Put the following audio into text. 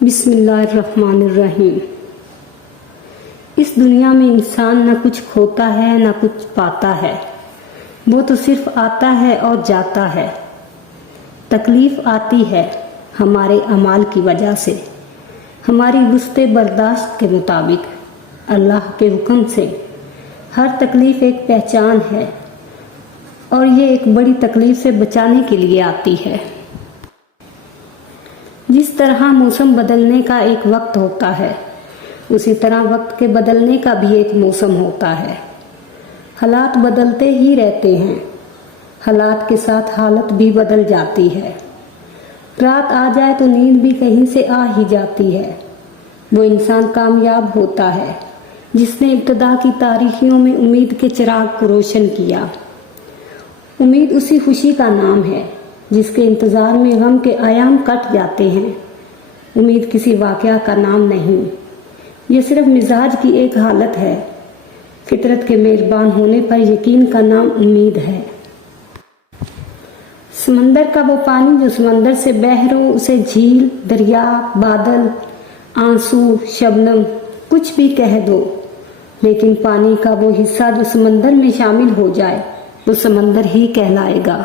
بسم اللہ الرحمن الرحیم۔ اس دنیا میں انسان نہ کچھ کھوتا ہے نہ کچھ پاتا ہے، وہ تو صرف آتا ہے اور جاتا ہے۔ تکلیف آتی ہے ہمارے اعمال کی وجہ سے، ہماری وسعت برداشت کے مطابق، اللہ کے حکم سے۔ ہر تکلیف ایک پہچان ہے اور یہ ایک بڑی تکلیف سے بچانے کے لیے آتی ہے۔ جس طرح موسم بدلنے کا ایک وقت ہوتا ہے، اسی طرح وقت کے بدلنے کا بھی ایک موسم ہوتا ہے۔ حالات بدلتے ہی رہتے ہیں، حالات کے ساتھ حالت بھی بدل جاتی ہے۔ رات آ جائے تو نیند بھی کہیں سے آ ہی جاتی ہے۔ وہ انسان کامیاب ہوتا ہے جس نے ابتدا کی تاریکیوں میں امید کے چراغ کو روشن کیا۔ امید اسی خوشی کا نام ہے جس کے انتظار میں غم کے ایام کٹ جاتے ہیں۔ امید کسی واقعہ کا نام نہیں، یہ صرف مزاج کی ایک حالت ہے۔ فطرت کے مہربان ہونے پر یقین کا نام امید ہے۔ سمندر کا وہ پانی جو سمندر سے بہہ رو، اسے جھیل، دریا، بادل، آنسو، شبنم کچھ بھی کہہ دو، لیکن پانی کا وہ حصہ جو سمندر میں شامل ہو جائے وہ سمندر ہی کہلائے گا۔